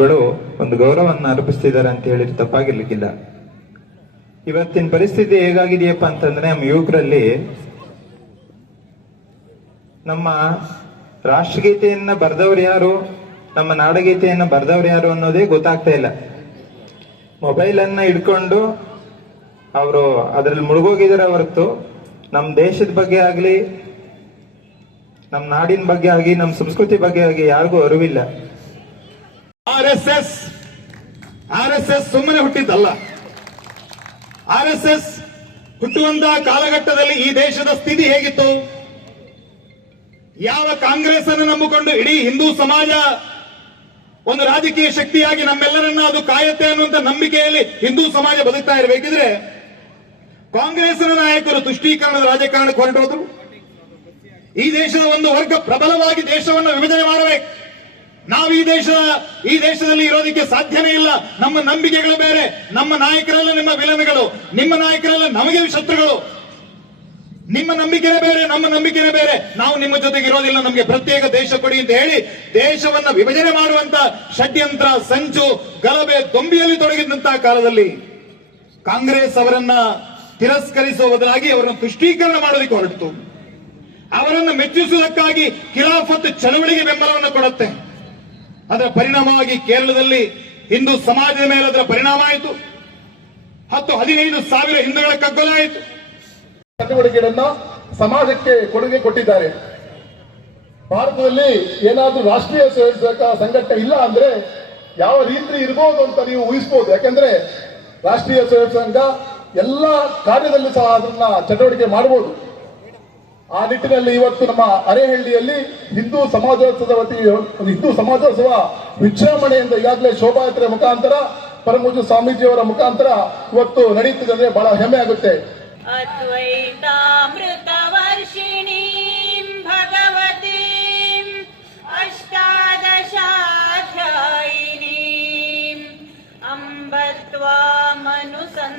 ಗಳು ಒಂದು ಗೌರವವನ್ನು ಅರ್ಪಿಸ್ತಿದ್ದಾರೆ ಅಂತ ಹೇಳಿದ್ರೆ ತಪ್ಪಾಗಿರ್ಲಿಕ್ಕಿಲ್ಲ. ಇವತ್ತಿನ ಪರಿಸ್ಥಿತಿ ಹೇಗಾಗಿದೆಯಪ್ಪ ಅಂತಂದ್ರೆ ನಮ್ಮ ಯುವಕರಲ್ಲಿ ನಮ್ಮ ರಾಷ್ಟ್ರಗೀತೆಯನ್ನ ಬರೆದವ್ರು ಯಾರು, ನಮ್ಮ ನಾಡಗೀತೆಯನ್ನ ಬರೆದವ್ರು ಯಾರು ಅನ್ನೋದೇ ಗೊತ್ತಾಗ್ತಾ ಇಲ್ಲ. ಮೊಬೈಲ್ ಅನ್ನ ಹಿಡ್ಕೊಂಡು ಅವರು ಅದರಲ್ಲಿ ಮುಳುಗೋಗಿದ್ದಾರೆ ಹೊರತು ನಮ್ಮ ದೇಶದ ಬಗ್ಗೆ ಆಗ್ಲಿ, ನಮ್ಮ ನಾಡಿನ ಬಗ್ಗೆ ಆಗಿ, ನಮ್ಮ ಸಂಸ್ಕೃತಿ ಬಗ್ಗೆ ಆಗಿ ಯಾರಿಗೂ ಅರಿವಿಲ್ಲ. ಆರ್ ಎಸ್ ಎಸ್ ಸುಮ್ಮನೆ ಹುಟ್ಟಿದ್ದಲ್ಲ. ಆರ್ ಎಸ್ ಎಸ್ ಹುಟ್ಟುವಂತಹ ಕಾಲಘಟ್ಟದಲ್ಲಿ ಈ ದೇಶದ ಸ್ಥಿತಿ ಹೇಗಿತ್ತು? ಯಾವ ಕಾಂಗ್ರೆಸ್ ಅನ್ನು ನಂಬಿಕೊಂಡು ಇಡೀ ಹಿಂದೂ ಸಮಾಜ ಒಂದು ರಾಜಕೀಯ ಶಕ್ತಿಯಾಗಿ ನಮ್ಮೆಲ್ಲರನ್ನ ಅದು ಕಾಯತ್ತೆ ಅನ್ನುವಂತ ನಂಬಿಕೆಯಲ್ಲಿ ಹಿಂದೂ ಸಮಾಜ ಬದುಕ್ತಾ ಇರಬೇಕಿದ್ರೆ ಕಾಂಗ್ರೆಸ್ನ ನಾಯಕರು ತುಷ್ಟೀಕರಣದ ರಾಜಕಾರಣಕ್ಕೆ ಹೊರಟೋದ್ರು. ಈ ದೇಶದ ಒಂದು ವರ್ಗ ಪ್ರಬಲವಾಗಿ ದೇಶವನ್ನು ವಿಭಜನೆ ಮಾಡಬೇಕು. ನಾವು ಈ ದೇಶದಲ್ಲಿ ಇರೋದಕ್ಕೆ ಸಾಧ್ಯನೇ ಇಲ್ಲ. ನಮ್ಮ ನಂಬಿಕೆಗಳು ಬೇರೆ, ನಮ್ಮ ನಾಯಕರೆಲ್ಲ ನಿಮ್ಮ ವಿಲನ್ಗಳು, ನಿಮ್ಮ ನಾಯಕರೆಲ್ಲ ನಮಗೆ ಶತ್ರುಗಳು. ನಿಮ್ಮ ನಂಬಿಕೆನೇ ಬೇರೆ, ನಮ್ಮ ನಂಬಿಕೆನೇ ಬೇರೆ. ನಾವು ನಿಮ್ಮ ಜೊತೆಗೆ ಇರೋದಿಲ್ಲ, ನಮಗೆ ಪ್ರತ್ಯೇಕ ದೇಶ ಕೊಡಿ ಅಂತ ಹೇಳಿ ದೇಶವನ್ನ ವಿಭಜನೆ ಮಾಡುವಂತ ಷಡ್ಯಂತ್ರ, ಸಂಚು, ಗಲಭೆ, ದೊಂಬಿಯಲ್ಲಿ ತೊಡಗಿದಂತಹ ಕಾಲದಲ್ಲಿ ಕಾಂಗ್ರೆಸ್ ಅವರನ್ನ ತಿರಸ್ಕರಿಸುವ ಬದಲಾಗಿ ಅವರನ್ನು ತುಷ್ಟೀಕರಣ ಮಾಡೋದಕ್ಕೆ ಹೊರಟಿತು. ಅವರನ್ನು ಮೆಚ್ಚಿಸುವುದಕ್ಕಾಗಿ ಖಿಲಾಫತ್ ಚಳವಳಿಗೆ ಬೆಂಬಲವನ್ನು ಕೊಡುತ್ತೆ. ಅದರ ಪರಿಣಾಮವಾಗಿ ಕೇರಳದಲ್ಲಿ ಹಿಂದೂ ಸಮಾಜದ ಮೇಲೆ ಅದರ ಪರಿಣಾಮ ಆಯಿತು. 10-15 ಸಾವಿರ ಹಿಂದೂಗಳ ಕಗ್ಗೊಲಾಯಿತು. ಚಟುವಟಿಕೆಗಳನ್ನ ಸಮಾಜಕ್ಕೆ ಕೊಡುಗೆ ಕೊಟ್ಟಿದ್ದಾರೆ. ಭಾರತದಲ್ಲಿ ಏನಾದ್ರೂ ರಾಷ್ಟ್ರೀಯ ಸ್ವಯಂ ಸೇವಕ ಸಂಘಟನೆ ಇಲ್ಲ ಅಂದ್ರೆ ಯಾವ ರೀತಿ ಇರಬಹುದು ಅಂತ ನೀವು ಊಹಿಸಬಹುದು. ಯಾಕೆಂದ್ರೆ ರಾಷ್ಟ್ರೀಯ ಸ್ವಯಂ ಸಂಘ ಎಲ್ಲ ಕಾರ್ಯದಲ್ಲೂ ಸಹ ಅದನ್ನ ಚಟುವಟಿಕೆ ಮಾಡಬಹುದು. ಆ ನಿಟ್ಟಿನಲ್ಲಿ ಇವತ್ತು ನಮ್ಮ ಅರೆಹಳ್ಳಿಯಲ್ಲಿ ಹಿಂದೂ ಸಮಾಜೋತ್ಸವ ವಿಜೃಂಭಣೆಯಿಂದ ಈಗಾಗಲೇ ಶೋಭಾಯಾತ್ರೆ ಮುಖಾಂತರ ಪರಮಪೂಜ್ಯ ಸ್ವಾಮೀಜಿಯವರ ಮುಖಾಂತರ ಇವತ್ತು ನಡೆಯುತ್ತಿದೆ ಅಂದ್ರೆ ಬಹಳ ಹೆಮ್ಮೆ ಆಗುತ್ತೆ. ಅದ್ವೈತಾಮೃತ ವರ್ಷಿಣಿ ಭಗವತಿ ಅಷ್ಟಾದಶಾಧ್ಯಾಯಿನಿ ಅಂಬ ತ್ವಾಮನುಸಂದಧಾ